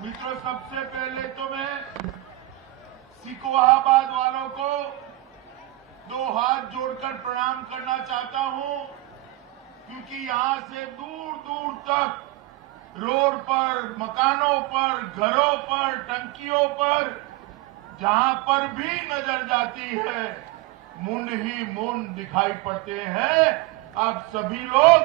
मित्रों, सबसे पहले तो मैं सिकोहाबाद वालों को दो हाथ जोड़कर प्रणाम करना चाहता हूं, क्योंकि यहां से दूर दूर तक रोड पर, मकानों पर, घरों पर, टंकियों पर, जहां पर भी नजर जाती है मुंड ही मुंड दिखाई पड़ते हैं। आप सभी लोग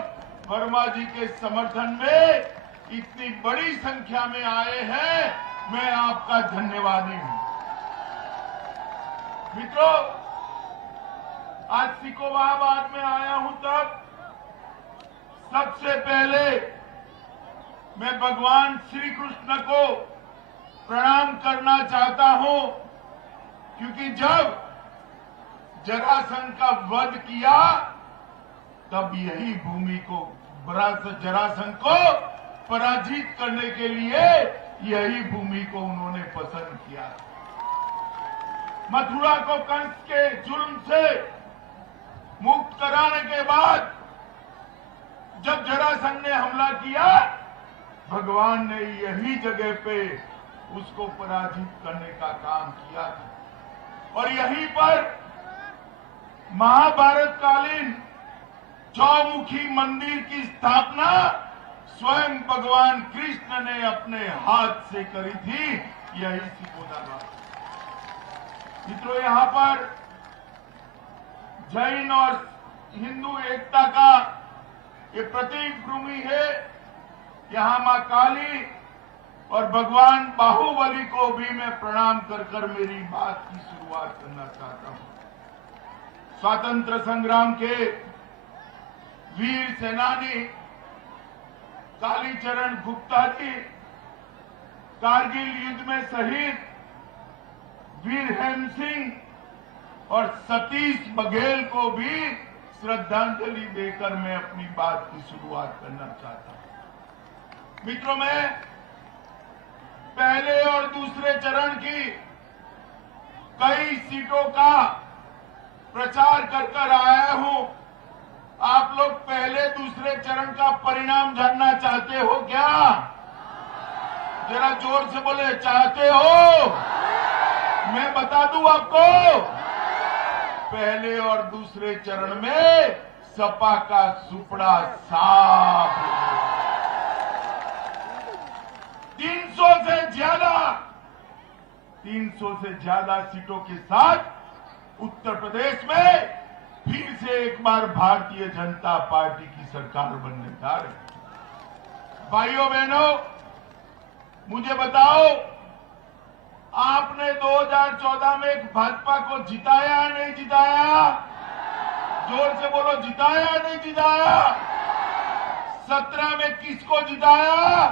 वर्मा जी के समर्थन में इतनी बड़ी संख्या में आए हैं, मैं आपका धन्यवादी हूं। मित्रों, आज सिकोहाबाद में आया हूं तब सबसे पहले मैं भगवान श्री कृष्ण को प्रणाम करना चाहता हूं, क्योंकि जब जरासंध का वध किया तब यही भूमि को, जरासंध को पराजित करने के लिए यही भूमि को उन्होंने पसंद किया। मथुरा को कंस के जुल्म से मुक्त कराने के बाद जब जरासंध ने हमला किया, भगवान ने यही जगह पे उसको पराजित करने का काम किया था। और यहीं पर महाभारत कालीन चौमुखी मंदिर की स्थापना स्वयं भगवान कृष्ण ने अपने हाथ से करी थी, यही सिकोहाबाद। मित्रों, यहां पर जैन और हिंदू एकता का ये प्रतीक भूमि है। यहां मां काली और भगवान बाहुबली को भी मैं प्रणाम कर कर मेरी बात की शुरुआत करना चाहता हूं। स्वातंत्र संग्राम के वीर सेनानी कालीचरण गुप्ता जी, कारगिल युद्ध में शहीद वीर हेम सिंह और सतीश बघेल को भी श्रद्धांजलि देकर मैं अपनी बात की शुरुआत करना चाहता हूं। मित्रों, मैं पहले और दूसरे चरण की कई सीटों का प्रचार कर कर आया हूं। आप लोग पहले दूसरे चरण का परिणाम जानना चाहते हो क्या? जरा जोर से बोले, चाहते हो? मैं बता दूं आपको, पहले और दूसरे चरण में सपा का सुपड़ा साफ है। 300 से ज्यादा सीटों के साथ उत्तर प्रदेश में फिर से एक बार भारतीय जनता पार्टी की सरकार बनने जा रही है। भाइयों बहनों, मुझे बताओ, आपने 2014 में भाजपा को जिताया नहीं जिताया? जोर से बोलो, जिताया नहीं जिताया? 17 में किसको जिताया?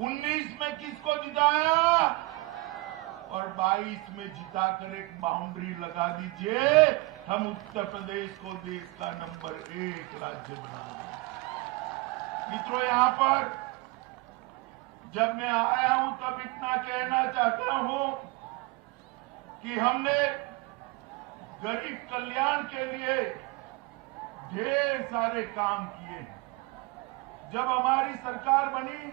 19 में किसको जिताया? और 22 में जिताकर एक बाउंड्री लगा दीजिए, हम उत्तर प्रदेश को देश का नंबर 1 राज्य बना देंगे। मित्रों, यहां पर जब मैं आया हूं तब इतना कहना चाहता हूं कि हमने गरीब कल्याण के लिए ढेर सारे काम किए हैं। जब हमारी सरकार बनी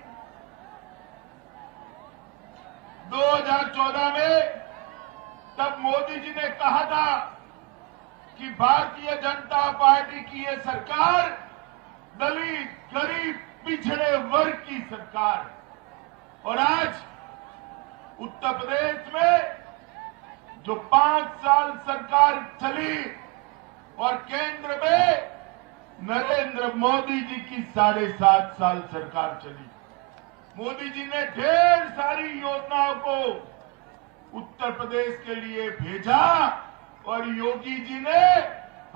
2014 में, तब मोदी जी ने कहा था कि भारतीय जनता पार्टी की ये सरकार दलित, गरीब, पिछड़े वर्ग की सरकार है। और आज उत्तर प्रदेश में जो 5 साल सरकार चली और केंद्र में नरेंद्र मोदी जी की 7.5 साल सरकार चली, मोदी जी ने ढेर सारी योजनाओं को उत्तर प्रदेश के लिए भेजा और योगी जी ने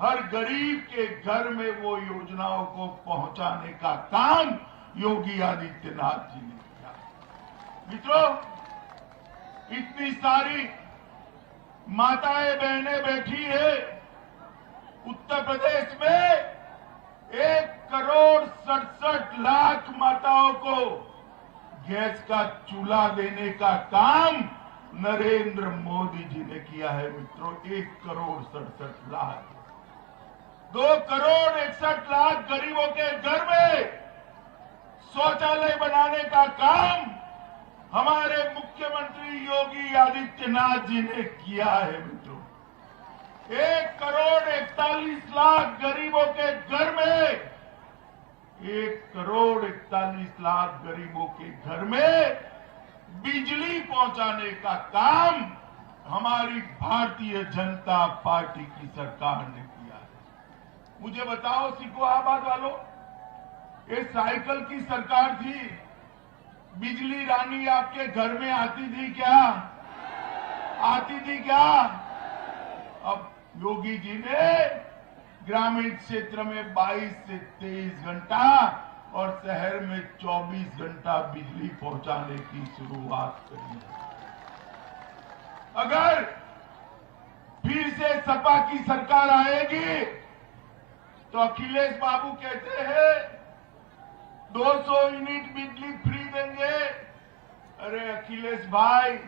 हर गरीब के घर में वो योजनाओं को पहुंचाने का काम योगी आदित्यनाथ जी ने किया। मित्रों, इतनी सारी माताएं बहनें बैठी है उत्तर प्रदेश में, 1,67,00,000 माताओं को गैस का चूल्हा देने का काम नरेंद्र मोदी जी ने किया है। मित्रों, 1,67,00,000, 2,61,00,000 गरीबों के घर में शौचालय बनाने का काम हमारे मुख्यमंत्री योगी आदित्यनाथ जी ने किया है मित्रों। 1,41,00,000 गरीबों के घर में 1,41,00,000 गरीबों के घर में बिजली पहुंचाने का काम हमारी भारतीय जनता पार्टी की सरकार ने किया है। मुझे बताओ सिकोहाबाद वालों, ये साइकिल की सरकार थी, बिजली रानी आपके घर में आती थी क्या? आती थी क्या? अब योगी जी ने ग्रामीण क्षेत्र में 22 से 23 घंटा और शहर में 24 घंटा बिजली पहुंचाने की शुरुआत करी है। अगर फिर से सपा की सरकार आएगी तो अखिलेश बाबू कहते हैं 200 यूनिट बिजली फ्री देंगे। अरे अखिलेश भाई,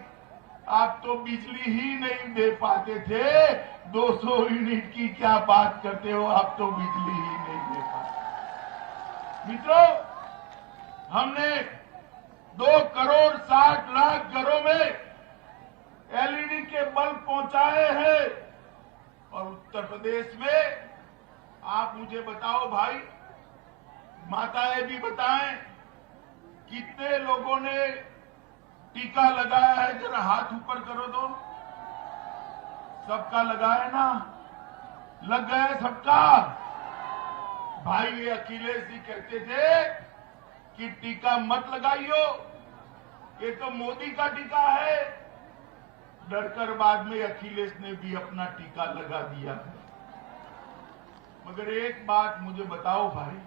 आप तो बिजली ही नहीं दे पाते थे, 200 यूनिट की क्या बात करते हो? आप तो बिजली ही नहीं दे पाते। मित्रों, हमने 2,60,00,000 घरों में एलईडी के बल्ब पहुंचाए हैं। और उत्तर प्रदेश में आप मुझे बताओ भाई, माताएं भी बताएं, कितने लोगों ने टीका लगाया है? जरा हाथ ऊपर करो तो। सबका लगा है ना? लग गया सबका? भाई ये अखिलेश जी कहते थे कि टीका मत लगाइयो, ये तो मोदी का टीका है। डरकर बाद में अखिलेश ने भी अपना टीका लगा दिया। मगर एक बात मुझे बताओ भाई,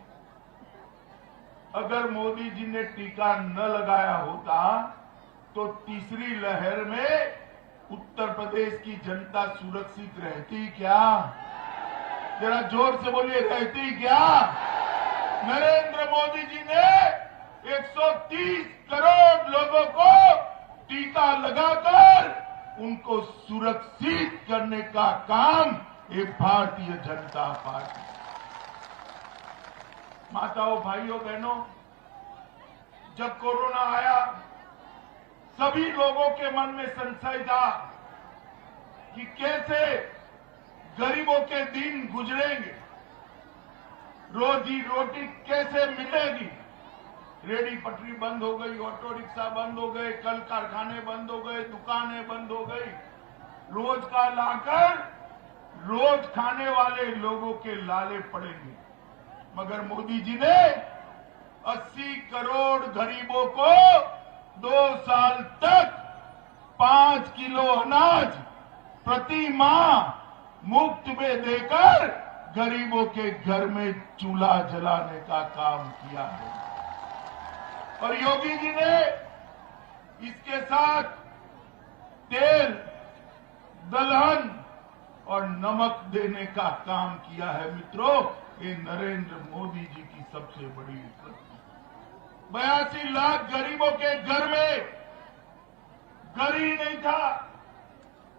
अगर मोदी जी ने टीका न लगाया होता तो तीसरी लहर में उत्तर प्रदेश की जनता सुरक्षित रहती क्या? जरा जोर से बोलिए, रहती क्या? नरेंद्र मोदी जी ने 130 करोड़ लोगों को टीका लगाकर उनको सुरक्षित करने का काम ये भारतीय जनता पार्टी। माताओं, भाइयों, बहनों, जब कोरोना आया सभी लोगों के मन में संशय था कि कैसे गरीबों के दिन गुजरेंगे, रोजी रोटी कैसे मिलेगी। रेडी पटरी बंद हो गई, ऑटो रिक्शा बंद हो गए, कल कारखाने बंद हो गए, दुकानें बंद हो गई। रोज का लाकर रोज खाने वाले लोगों के लाले पड़ेंगे। मगर मोदी जी ने 80 करोड़ गरीबों को 2 साल तक 5 किलो अनाज प्रति माह मुफ्त में देकर गरीबों के घर में चूल्हा जलाने का काम किया है। और योगी जी ने इसके साथ तेल, दलहन और नमक देने का काम किया है। मित्रों, ये नरेंद्र मोदी जी की सबसे बड़ी उपलब्धि। 82 लाख गरीबों के घर में घर ही नहीं था,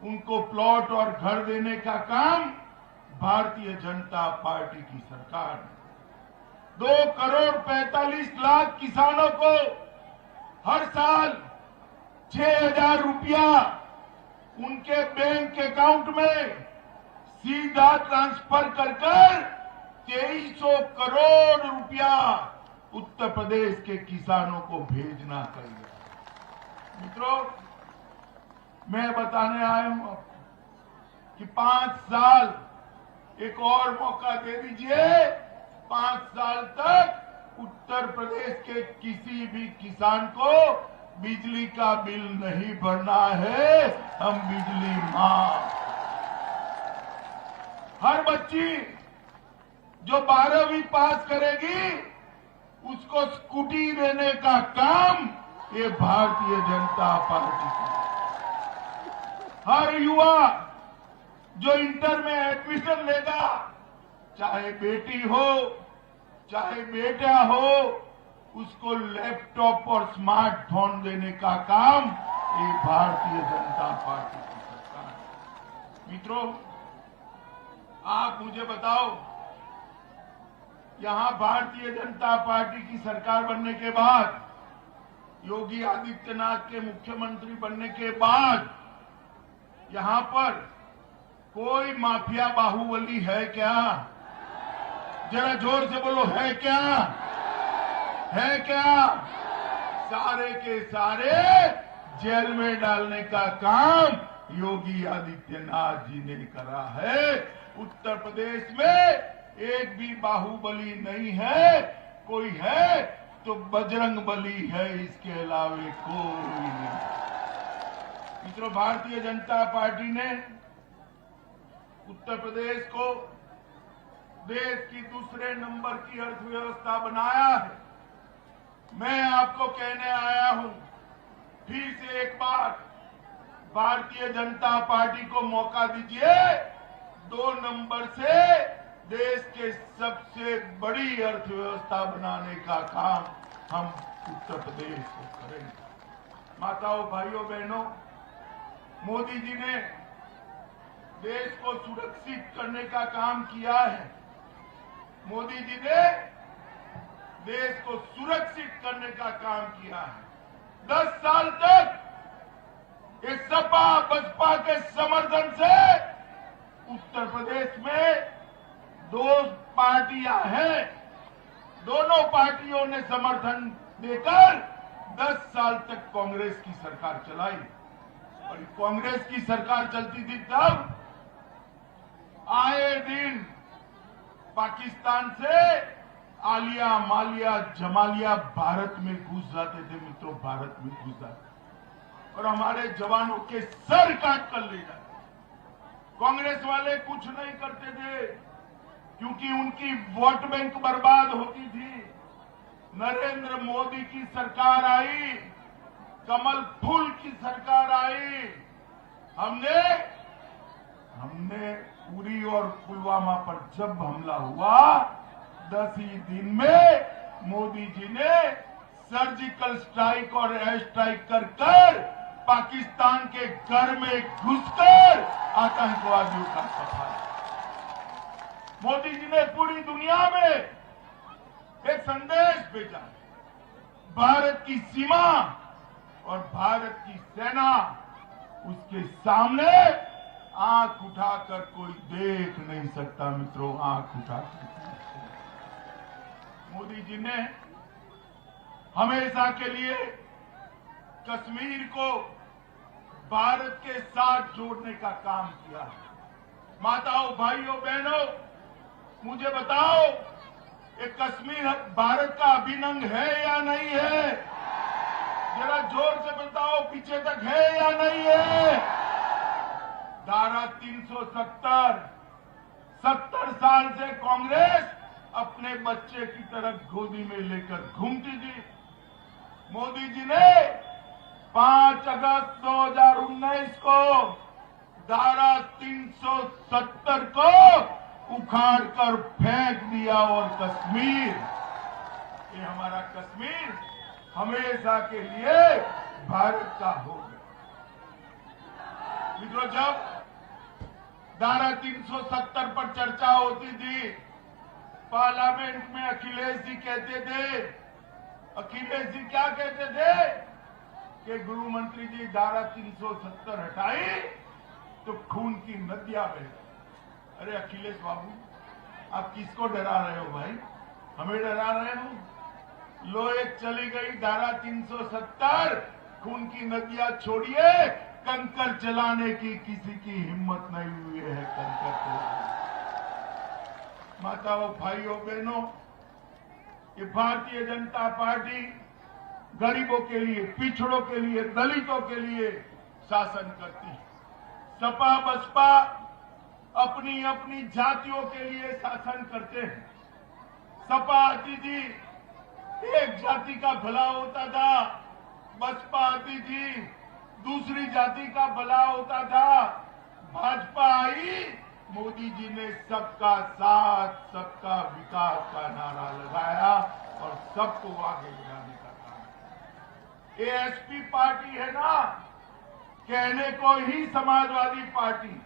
उनको प्लॉट और घर देने का काम भारतीय जनता पार्टी की सरकार ने। 2,45,00,000 किसानों को हर साल 6,000 रुपया उनके बैंक अकाउंट में सीधा ट्रांसफर कर 2300 करोड़ रुपया उत्तर प्रदेश के किसानों को भेजना चाहिए। मित्रों, मैं बताने आया हूं आपको कि 5 साल एक और मौका दे दीजिए। 5 साल तक उत्तर प्रदेश के किसी भी किसान को बिजली का बिल नहीं भरना है। हम बिजली माफ। हर बच्ची जो 12वीं पास करेगी उसको स्कूटी देने का काम ये भारतीय जनता पार्टी का। हर युवा जो इंटर में एडमिशन लेगा, चाहे बेटी हो चाहे बेटा हो, उसको लैपटॉप और स्मार्टफोन देने का काम ये भारतीय जनता पार्टी की सरकार है। मित्रों, आप मुझे बताओ, यहां भारतीय जनता पार्टी की सरकार बनने के बाद योगी आदित्यनाथ के मुख्यमंत्री बनने के बाद यहां पर कोई माफिया बाहुबली है क्या? जरा जोर से बोलो, है क्या? है क्या? सारे के सारे जेल में डालने का काम योगी आदित्यनाथ जी ने करा है। उत्तर प्रदेश में एक भी बाहुबली नहीं है, कोई है तो बजरंग बली है, इसके अलावे कोई नहीं। मित्रों, भारतीय जनता पार्टी ने उत्तर प्रदेश को देश की दूसरे नंबर की अर्थव्यवस्था बनाया है। मैं आपको कहने आया हूं, फिर से एक बार भारतीय जनता पार्टी को मौका दीजिए। 2 नंबर से देश के सबसे बड़ी अर्थव्यवस्था बनाने का काम हम उत्तर प्रदेश को करेंगे। माताओं, भाइयों, बहनों, मोदी जी ने देश को सुरक्षित करने का काम किया है। मोदी जी ने देश को सुरक्षित करने का काम किया है। 10 साल तक इस सपा बसपा के समर्थन से उत्तर प्रदेश में 2 पार्टियां हैं। दोनों पार्टियों ने समर्थन देकर 10 साल तक कांग्रेस की सरकार चलाई। और कांग्रेस की सरकार चलती थी तब आए दिन पाकिस्तान से आलिया, मालिया, जमालिया भारत में घुस जाते थे। मित्रों, भारत में घुस जाते और हमारे जवानों के सर काट कर ले जाते। कांग्रेस वाले कुछ नहीं करते थे क्योंकि उनकी वोट बैंक बर्बाद होती थी। नरेंद्र मोदी की सरकार आई, कमल फूल की सरकार आई। हमने उरी और पुलवामा पर जब हमला हुआ, 10 ही दिन में मोदी जी ने सर्जिकल स्ट्राइक और एयर स्ट्राइक कर पाकिस्तान के घर में घुसकर आतंकवादियों का सफाया। मोदी जी ने पूरी दुनिया में एक संदेश भेजा, भारत की सीमा और भारत की सेना, उसके सामने आंख उठाकर कोई देख नहीं सकता। मित्रों, आंख उठाकर मोदी जी ने हमेशा के लिए कश्मीर को भारत के साथ जोड़ने का काम किया। माताओं, भाइयों, बहनों, मुझे बताओ, ये कश्मीर भारत का अभिन्न अंग है या नहीं है? जरा जोर से बताओ, पीछे तक है या नहीं है? धारा 370, 70 साल से कांग्रेस अपने बच्चे की तरह गोदी में लेकर घूमती थी। मोदी जी ने 5 अगस्त 2019 को धारा 370 को उखाड़कर फेंक दिया और कश्मीर, ये हमारा कश्मीर हमेशा के लिए भारत का हो गया। मित्रों, जब धारा 370 पर चर्चा होती थी, पार्लियामेंट में अखिलेश जी कहते थे, अखिलेश जी क्या कहते थे कि गृह मंत्री जी धारा 370 हटाई तो खून की नदियां बह गई। अरे अखिलेश बाबू, आप किसको डरा रहे हो भाई? हमें डरा रहे हो? लो, एक चली गई धारा 370, खून की नदियां छोड़िए, कंकर चलाने की किसी की हिम्मत नहीं हुई है। कंकर चलाने। माताओं, भाइयों, बहनों, ये भारतीय जनता पार्टी गरीबों के लिए, पिछड़ों के लिए, दलितों के लिए शासन करती है। सपा बसपा अपनी अपनी जातियों के लिए शासन करते हैं। सपा आती थी, एक जाति का भला होता था, बसपा आती थी, दूसरी जाति का भला होता था। भाजपा आई, मोदी जी ने सबका साथ, सबका विकास का नारा लगाया और सबको आगे बढ़ाने का काम। एएसपी पार्टी है ना, कहने को ही समाजवादी पार्टी।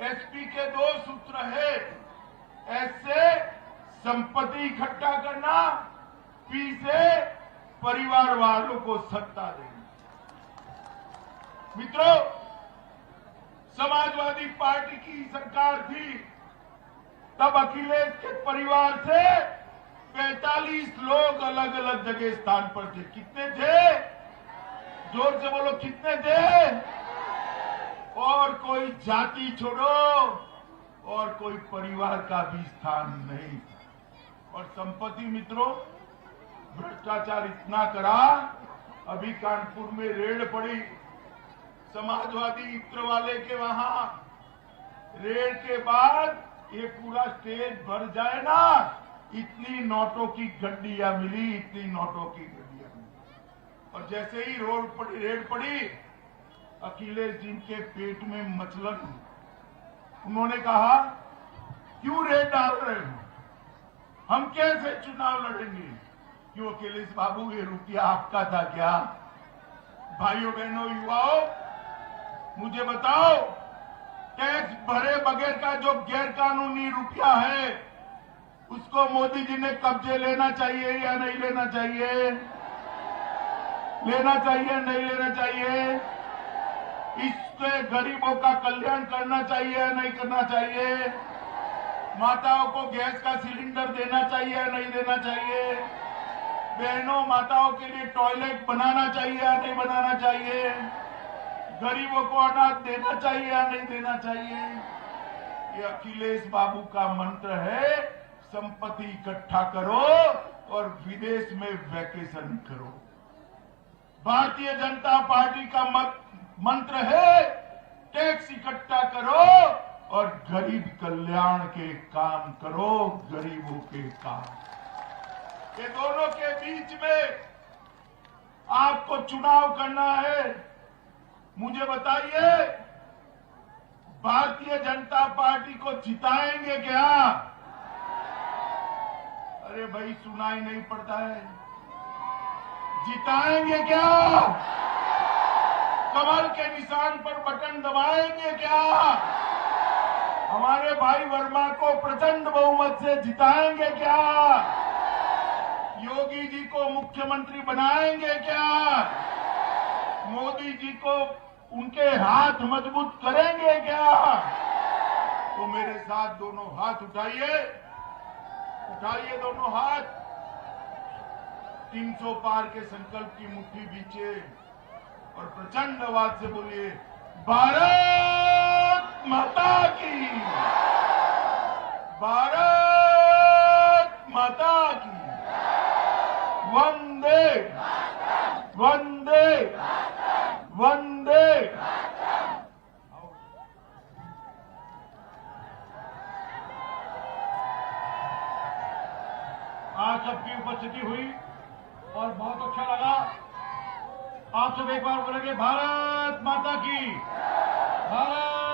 एसपी के 2 सूत्र है, एस से संपत्ति इकट्ठा करना, पी से परिवार वालों को सत्ता देंगे। मित्रों, समाजवादी पार्टी की सरकार थी, तब अखिलेश के परिवार से 45 लोग अलग अलग जगह स्थान पर थे। कितने थे? जोर से बोलो, कितने थे? और कोई जाति छोड़ो और कोई परिवार का भी स्थान नहीं था। और संपत्ति मित्रों, भ्रष्टाचार इतना करा, अभी कानपुर में रेड पड़ी समाजवादी इत्र वाले के वहां। रेड के बाद ये पूरा स्टेज भर जाए ना, इतनी नोटों की गड्डियां मिली, इतनी नोटों की गड्डियां मिली। और जैसे ही रेड पड़ी, अखिलेश जी के पेट में मचलन। उन्होंने कहा, क्यों रेड डाल रहे हो? हम कैसे चुनाव लड़ेंगे? क्यों अखिलेश बाबू, ये रुपया आपका था क्या? भाइयों बहनों युवाओं, मुझे बताओ, टैक्स भरे बगैर का जो गैर कानूनी रुपया है, उसको मोदी जी ने कब्जे लेना चाहिए या नहीं लेना चाहिए? लेना चाहिए, नहीं लेना चाहिए? इससे गरीबों का कल्याण करना चाहिए या नहीं करना चाहिए? माताओं को गैस का सिलेंडर देना चाहिए या नहीं देना चाहिए? बहनों, माताओं के लिए टॉयलेट बनाना चाहिए या नहीं बनाना चाहिए? गरीबों को अनाज देना चाहिए या नहीं देना चाहिए? ये अखिलेश बाबू का मंत्र है, संपत्ति इकट्ठा करो और विदेश में वैकेशन करो। भारतीय जनता पार्टी का मंत्र है, टैक्स इकट्ठा करो और गरीब कल्याण के काम करो, गरीबों के काम। ये दोनों के बीच में आपको चुनाव करना है। मुझे बताइए, भारतीय जनता पार्टी को जिताएंगे क्या? अरे भाई, सुनाई नहीं पड़ता है। जिताएंगे क्या? कमल के निशान पर बटन दबाएंगे क्या? हमारे भाई वर्मा को प्रचंड बहुमत से जिताएंगे क्या? योगी जी को मुख्यमंत्री बनाएंगे क्या? मोदी जी को उनके हाथ मजबूत करेंगे क्या? तो मेरे साथ दोनों हाथ उठाइए, उठाइए दोनों हाथ। 300 पार के संकल्प की मुट्ठी बीचे और प्रचंड आवाज से बोलिए, भारत माता की, भारत माता की, वंदे वंदे वंदे। आज सबकी उपस्थिति हुई और बहुत अच्छा लगा। आप सब एक बार बोलेंगे, भारत माता की, भारत